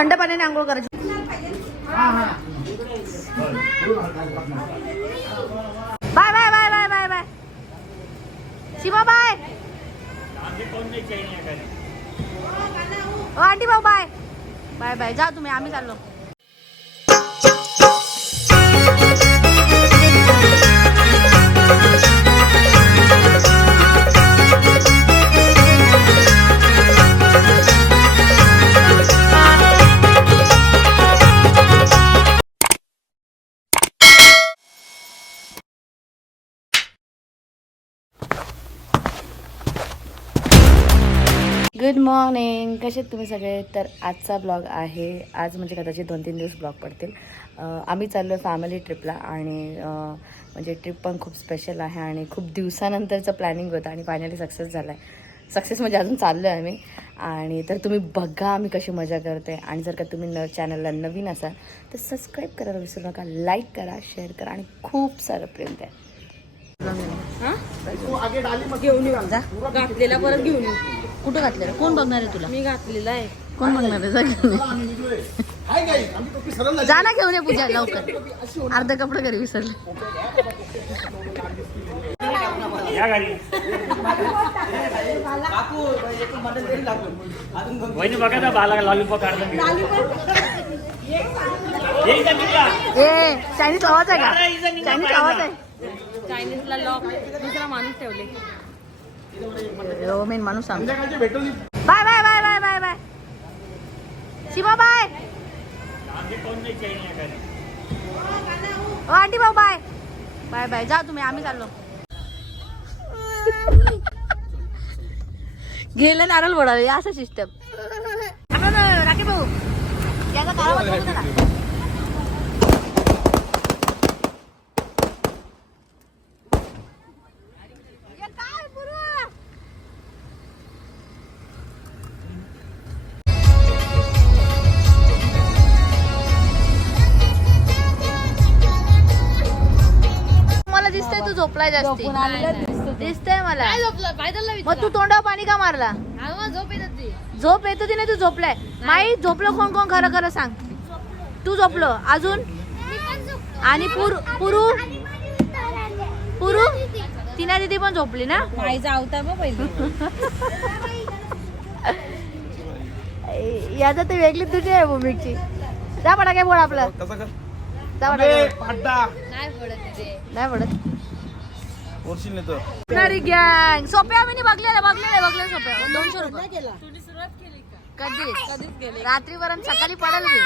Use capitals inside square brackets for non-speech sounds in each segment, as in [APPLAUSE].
थंड पाण्याने आंघोळ करायची. Bye bye bye bye bye bye. Shiva bye. Aunty भाऊ बाय. Bye bye. जा तुम्ही आम्ही चाललो. गुड मॉर्निंग कसे तुम्ही सगळे? तर आजचा ब्लॉग आहे. आज म्हणजे कदाचित दोन तीन दिवस ब्लॉग पडतील. आम्ही चाललो फॅमिली ट्रिपला आणि म्हणजे ट्रिप पण खूप स्पेशल आहे आणि खूप दिवसानंतरचं प्लॅनिंग होतं आणि फायनली सक्सेस झालं आहे सक्सेस म्हणजे अजून चाललो आहे आम्ही. आणि तर तुम्ही बघा आम्ही कशी मजा करते आणि जर का तुम्ही न चॅनलला नवीन असाल तर सबस्क्राईब करायला विसरू नका. लाईक करा शेअर करा आणि खूप सारं प्रेम द्या. घेऊन घातलेला परत घेऊन येऊ कुठं घातलेलं? कोण बघणार आहे तुला? मी घातलेला आहे. कोण बघणार आहे? जा ना घेऊन ये पूजा लवकर. अर्ध कपडे घरी विसरले. चायनीज आवाज आहे का? चायनीज आवाज आहे. चायनीजला लॉक दुसरा माणूस ठेवले. हो मेन माणूस bye bye bye bye bye bye. Shiva bye. Aunty भाऊ बाय. Bye bye. जा तुम्ही आम्ही चाललो. गेलं नारळ बोडाले असं सिस्टम राखी भाऊ. याचा काळा झोपलाय जास्ती. दिसतंय मला. मग तू तोंडावर पाणी का मारला? झोप येत होती. ना तू झोपलाय. माई झोपलो कोण कोण? खरं खरं सांग. तू झोपलो. अजून? आणि पुर पुरू? पुरू? तिना दिदी पण झोपली ना? माईचा अवतार पहिले. याचा तर वेगळी तुझी आहे भूमिकची जा पडा काय बोल आपलं जा पटाके फोड. नाही पडत नारी गँग सोप्या मी बघलेलं बघलेलं बघलेलं सोप्या. दोनशे रुपये. कधी कधीच रात्रीपर्यंत सकाळी पडेल मी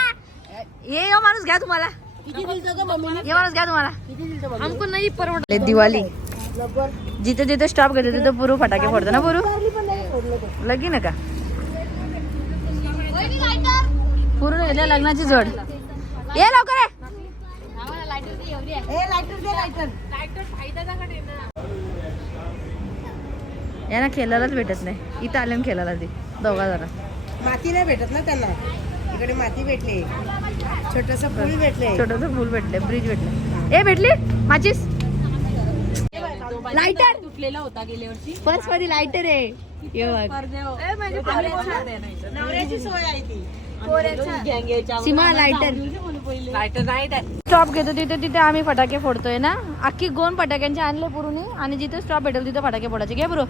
हे माणूस घ्या तुम्हाला. किती दिवस ग मम्मीने? हे माणूस घ्या तुम्हाला. किती दिवस हमको नाही परवडत. दिवाळी जिथे जिथे स्टॉप घेतो तिथे पुरू फटाके फोडतो ना पुरू? लगी ना का? पुरून घेतल्या लग्नाची जोड. ये लवकर ये. यांना खेळायलाच भेटत नाही. इथं आले खेळायला ती दोघा जरा. माती नाही भेटत ना त्यांना. इकडे माती भेटली. छोटस पूल भेटले. छोटस फुल भेटले. ब्रिज भेटले. ए भेटली? माझीच लाइटर तुटलेला होता गेल्या वर्षी पर्समध्ये लाइटर आहे. हे बघ. नवऱ्याची सोय आहे ती. सीमा लाइटर लायटर स्टॉप घेतो. तिथे तिथे आम्ही फटाके फोडतोय ना. अख्खी गोन फटाक्यांचे आणले पुरून. आणि जिथे स्टॉप भेटेल तिथे फटाके फोडायचे. घे बरो.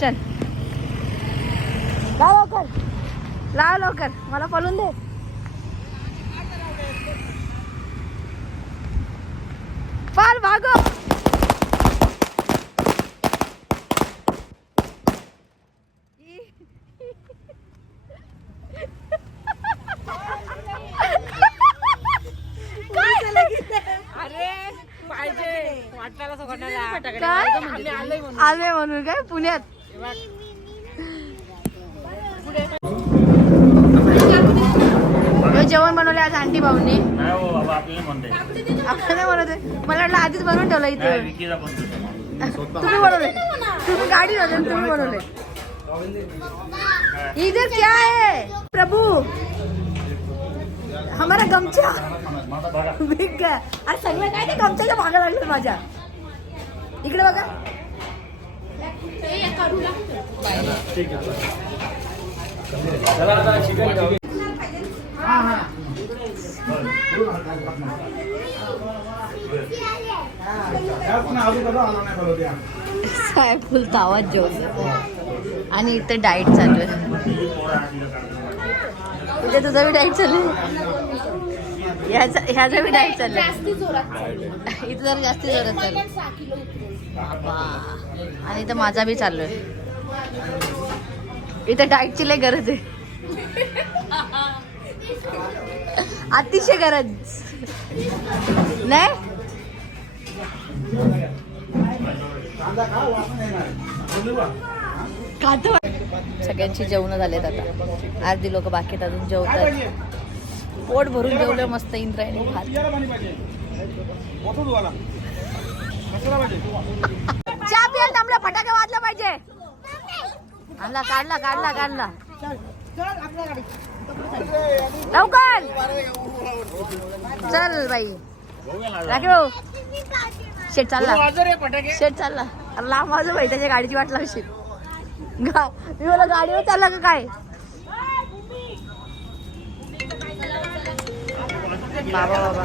चल. लाव लवकर. लाव लवकर. मला पळून दे. पाल भागो अरे पाहिजे. वाटणाला सगळ्यांना काय? आले म्हणून काय? पुण्यात. जेवण बनवले आज आंटी भाऊनी. हो आपल्याला म्हणते मला वाटलं आधीच बनवून ठेवलं इथे. तुम्ही बनवले तुम्ही गाडी होते तुम्ही बनवले इधर क्या है? प्रभू. हमारा गमछा. बिग. अरे सगळं काय ते गमछाच्या मागे लागलं माझ्या. इकडे बघा. फुल तावात जेवण. आणि इथं डाएट चालू आहे. तुझा बी डाएट चालू आहे? ह्याचा ह्याचा बी डाएट चालू आहे इथं जर जास्ती जोरात चालू आहे. [LAUGHS] वा. आणि इथं माझा बी चालू आहे इथं डाएटची लय गरज आहे. [LAUGHS] अतिशय गरज. नाही? खातो. सगळ्यांची जेवण झालेत आता. अर्धी लोक बाकी आहेत अजून जेवतात. पोट भरून जेवलं मस्त इंद्रायणी भात. चहा प्यायला थांबला फटाके वाजला पाहिजे. आणला काढला काढला काढला. लवकर. चल बाई. राखी भाऊ. शेट चालला. शेट चालला. लांब माझं भाई त्याच्या गाडीची वाट लावशील. गाव. मी मला गाडीवर चालला का काय? बाबा बाबा.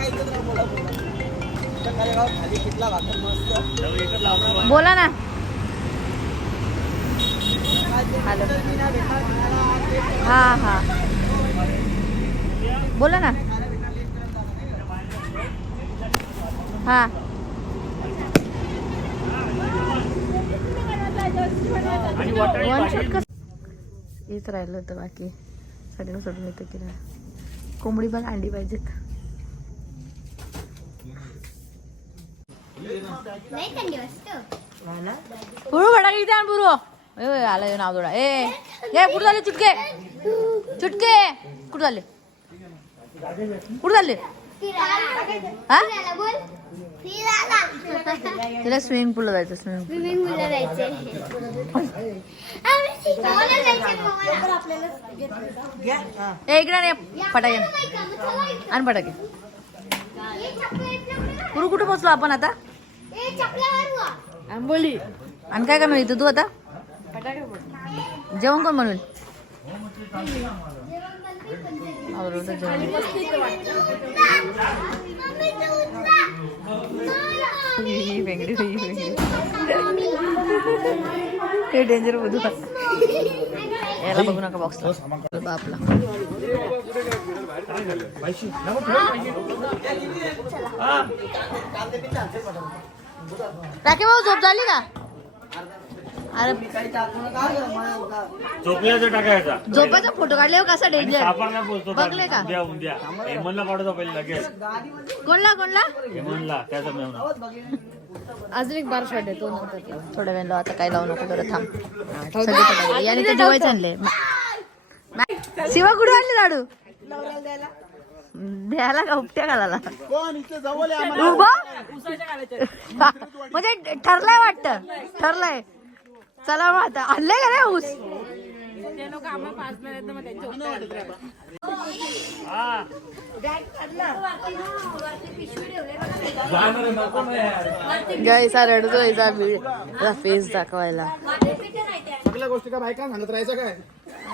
बोला ना. हॅलो. हा हा. बोला ना. हा. वन शॉट कस हेच राहिलं होतं बाकी. सगळं सोडून येतं की नाही. कोंबडी पण अंडी पाहिजेत. पुरू फटाके किती आण पुरू ए ए, आलं हे नाव जोडा ए ए कुठं झाले चुटके चुटके कुठं झाले कुठं झाले हा तिला स्विमिंग पूलला जायचं स्विमिंग स्विमिंग पूलला जायचंय आम्ही शिकवलं जायचंय मम्माला. ए इकडे नाही फटाके आण. फटाके हे इकडे. पुरू कुठं पोचलो आपण आता. आंबोली आणि काय करणार इथं तू आता? जेवण कोण म्हणून आवडतं जेवण मम्मी तू उचला. ही वेगळी ही वेगळी हे डेंजर बघू याला बघू नका बॉक्सला बापला. राखे भाऊ झोप झाली का? अरे चोपल्याचं टाकायचा झोपाचा फोटो काढले हो कसा डेंजर बघले का? उद्या उद्या. हेमनला पाठवतो पहिले लगेच. कोणला कोणला? हेमनला त्याचा मेहना अजून एक बार शॉट आहे तो नंतर. थोड्या वेळ आता काय लावू नको जरा थांब. सगळे फटाके. याने ते जेवायचं आणले शिवा कुठे आणले लाडू? द्यायला. का उपट्या घालायला? उभा? म्हणजे ठरलंय वाटतं. ठरलंय. चला मग आता. आणले का रे ऊस? गायसा रडतो याचा फेस दाखवायला. सगळ्या गोष्टी का? बायका सांगत राहायचं काय?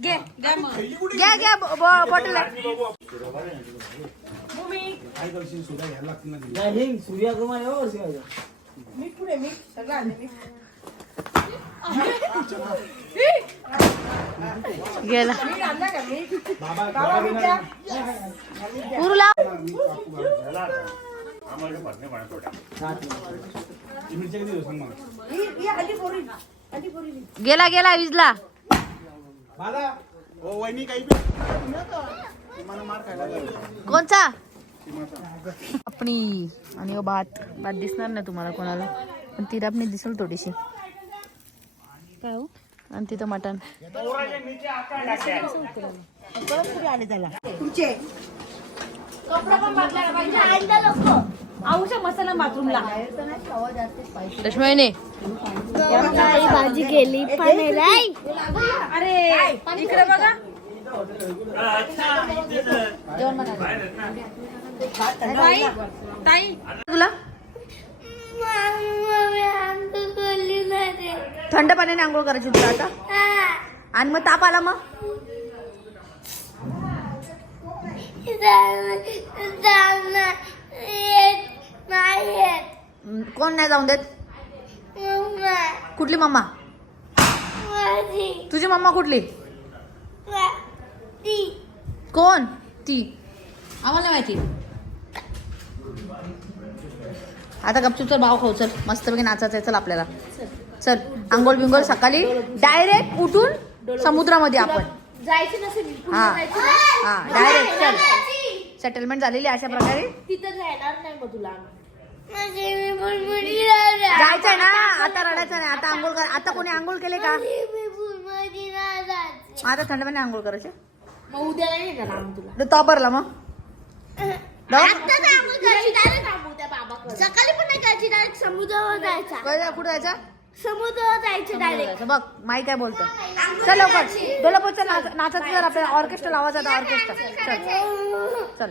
घे घ्या घ्या बॉटल. गेला. मला गेला गेला विजला बाला. ओ वहिनी काही बी तुम्हाला मार खायला लागेल. कोणचा? आपणी आणि हो भात. भात दिसणार नाही तुम्हाला कोणाला. पण ती आपणी दिसेल थोडीशी. काय हो? आणि तिथं मटण. तुमचे कपडा आऊच्या मसाला बाथरूमला. लक्ष्मीने काही भाजी गेली अरे इकडे बघा. ताई ताई. तुला? थंड पाण्याने आंघोळ करायची तुला आता. आणि मग ताप आला मग? हम्म, कोण नाही जाऊन देत? कुठली मम्मा? तुझी मम्मा कुठली? कोण? ती. आम्हाला नाही माहिती. आता गपचूप चल भाव खाऊ चल. मस्तपैकी नाचायचं आहे, चल आपल्याला. चल आंघोळ बिंगोळ सकाळी डायरेक्ट उठून समुद्रामध्ये आपण. जायचं नसेल हा. हा डायरेक्ट चल. सेटलमेंट झालेली आहे अशा प्रकारे. तिथं जाणार नाही मग तुला. जायचंय ना आता रडायचं नाही आता आंघोळ कर आता कोणी आंघोळ केले का? आता थंड पाणी आंघोळ करायचे. मग उद्या नाही येणार आम्ही तुला. तर तापरला मग? सकाळी पण नाही करायची डायरेक्ट समुद्रावर जायचा. कुठं जायचं? समुद्रावर जायचं डायरेक्ट जायचं. बघ माई काय बोलतो. चल लवकर. डोलापूरचं नाच नाचायचं जर आपल्याला ऑर्केस्ट्रा लावायचा ऑर्केस्ट्रा चल. चल.